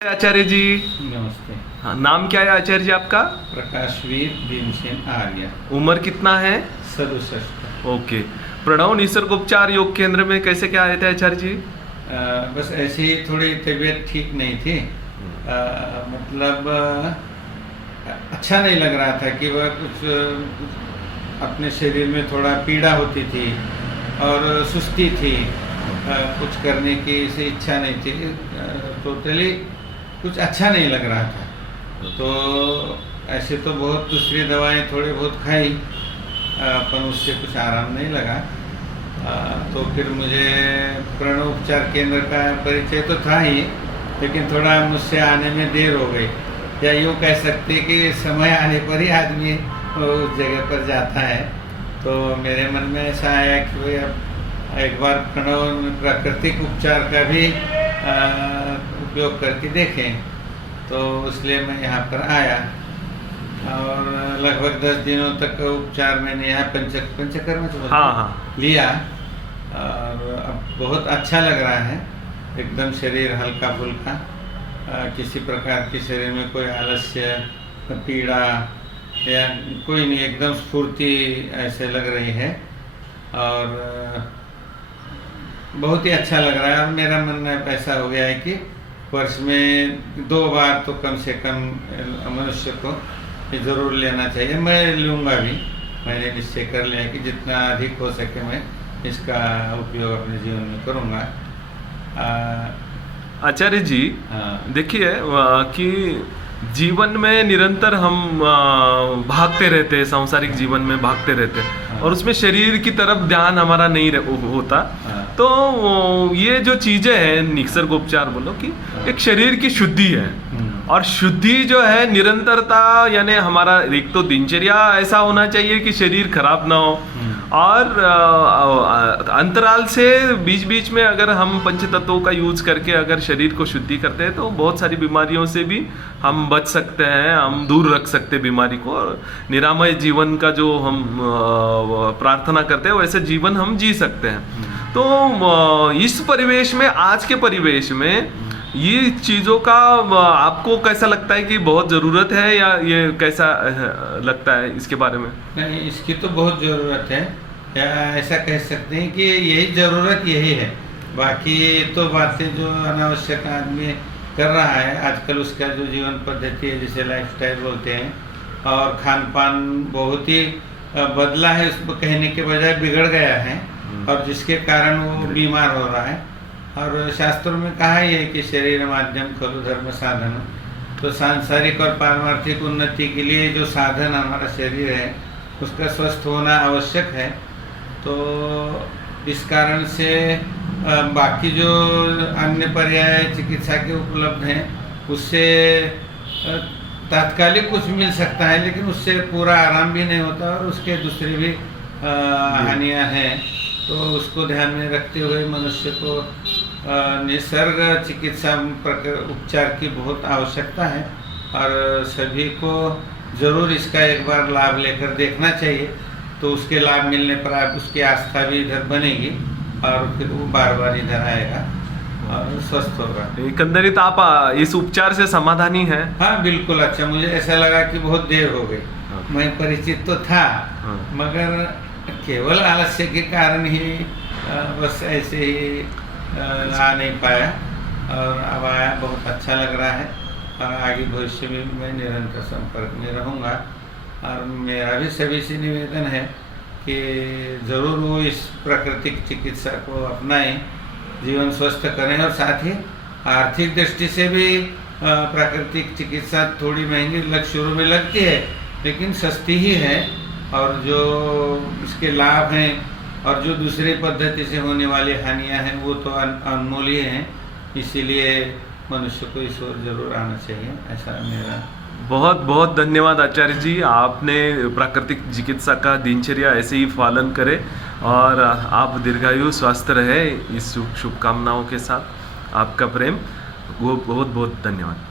आचार्य जी। नमस्ते। हाँ, नाम क्या है आचार्य जी आपका? प्रकाशवीर भीमसेन आर्य। उम्र कितना है? 67। ओके। प्रणव निसर्गोपचार योग केंद्र में कैसे क्या आए थे आचार्य जी? बस ऐसे ही थोड़ी तबीयत ठीक नहीं थी। मतलब अच्छा नहीं लग रहा था कि वह कुछ अपने शरीर में थोड़ा पीड़ा होती थी और सुस्ती थी। कुछ करने की से इच्छा नहीं थी। टोटली कुछ अच्छा नहीं लग रहा था। तो ऐसे तो बहुत दूसरी दवाएं थोड़ी बहुत खाई, पर उससे कुछ आराम नहीं लगा। तो फिर मुझे प्रणव उपचार केंद्र का परिचय तो था ही, लेकिन थोड़ा मुझसे आने में देर हो गई, या यूँ कह सकते कि समय आने पर ही आदमी उस जगह पर जाता है। तो मेरे मन में ऐसा आया कि भाई अब एक बार प्रणव प्राकृतिक उपचार का भी उपयोग करके देखें। तो इसलिए मैं यहाँ पर आया और लगभग 10 दिनों तक उपचार मैंने यहाँ पंचकर्म लिया और अब बहुत अच्छा लग रहा है। एकदम शरीर हल्का फुल्का, किसी प्रकार की शरीर में कोई आलस्य, पीड़ा या कोई नहीं, एकदम स्फूर्ति ऐसे लग रही है और बहुत ही अच्छा लग रहा है। और मेरा मन ऐसा हो गया है कि वर्ष में 2 बार तो कम से कम मनुष्य को ज़रूर लेना चाहिए। मैं लूँगा भी, मैंने निश्चय कर लिया कि जितना अधिक हो सके मैं इसका उपयोग अपने जीवन में करूँगा। आचार्य जी, देखिए कि जीवन में निरंतर हम भागते रहते हैं, सांसारिक जीवन में भागते रहते हैं और उसमें शरीर की तरफ ध्यान हमारा नहीं होता। तो ये जो चीजें हैं निसर्गोपचार बोलो कि एक शरीर की शुद्धि है, और शुद्धि जो है निरंतरता, यानी हमारा एक तो दिनचर्या ऐसा होना चाहिए कि शरीर खराब ना हो, और अंतराल से बीच बीच में अगर हम पंच तत्वों का यूज करके अगर शरीर को शुद्धि करते हैं तो बहुत सारी बीमारियों से भी हम बच सकते हैं, हम दूर रख सकते हैं बीमारी को। और निरामय जीवन का जो हम प्रार्थना करते हैं वैसे जीवन हम जी सकते हैं। तो इस परिवेश में, आज के परिवेश में ये चीज़ों का आपको कैसा लगता है कि बहुत ज़रूरत है, या ये कैसा लगता है इसके बारे में? नहीं, इसकी तो बहुत ज़रूरत है, या ऐसा कह सकते हैं कि यही ज़रूरत यही है। बाकी तो बातें जो अनावश्यक आदमी कर रहा है आजकल, उसका जो जीवन पद्धति है जिसे लाइफस्टाइल बोलते हैं, और खान पान बहुत ही बदला है, उसको कहने के बजाय बिगड़ गया है, और जिसके कारण वो बीमार हो रहा है। और शास्त्रों में कहा ही है कि शरीर माध्यम खलु धर्म साधन। तो सांसारिक और पारमार्थिक उन्नति के लिए जो साधन हमारा शरीर है उसका स्वस्थ होना आवश्यक है। तो इस कारण से बाकी जो अन्य पर्याय चिकित्सा के उपलब्ध हैं उससे तात्कालिक कुछ मिल सकता है, लेकिन उससे पूरा आराम भी नहीं होता और उसके दूसरी भी हानियाँ हैं। तो उसको ध्यान में रखते हुए मनुष्य को निसर्ग चिकित्सा उपचार की बहुत आवश्यकता है, और सभी को ज़रूर इसका एक बार लाभ लेकर देखना चाहिए। तो उसके लाभ मिलने पर आप उसकी आस्था भी इधर बनेगी और फिर वो बार बार इधर आएगा और स्वस्थ होगा। एकंदरित आप इस उपचार से समाधानी हैं? हाँ बिल्कुल। अच्छा, मुझे ऐसा लगा कि बहुत देर हो गई। मैं परिचित तो था, मगर केवल आलस्य के कारण ही बस ऐसे ही आ नहीं पाया, और अब आया। बहुत अच्छा लग रहा है और आगे भविष्य में मैं निरंतर संपर्क में रहूँगा। और मेरा भी सभी से निवेदन है कि ज़रूर वो इस प्राकृतिक चिकित्सा को अपनाएं, जीवन स्वस्थ करें, और साथ ही आर्थिक दृष्टि से भी प्राकृतिक चिकित्सा थोड़ी महंगी शुरू में लगती है, लेकिन सस्ती ही है, और जो इसके लाभ हैं और जो दूसरी पद्धति से होने वाली हानियाँ हैं वो तो अनमोल्य हैं। इसीलिए मनुष्य को इस ओर जरूर आना चाहिए, ऐसा मेरा। बहुत बहुत धन्यवाद आचार्य जी, आपने प्राकृतिक चिकित्सा का दिनचर्या ऐसे ही पालन करें और आप दीर्घायु स्वस्थ रहे। इस शुभकामनाओं के साथ आपका प्रेम, वो बहुत बहुत धन्यवाद।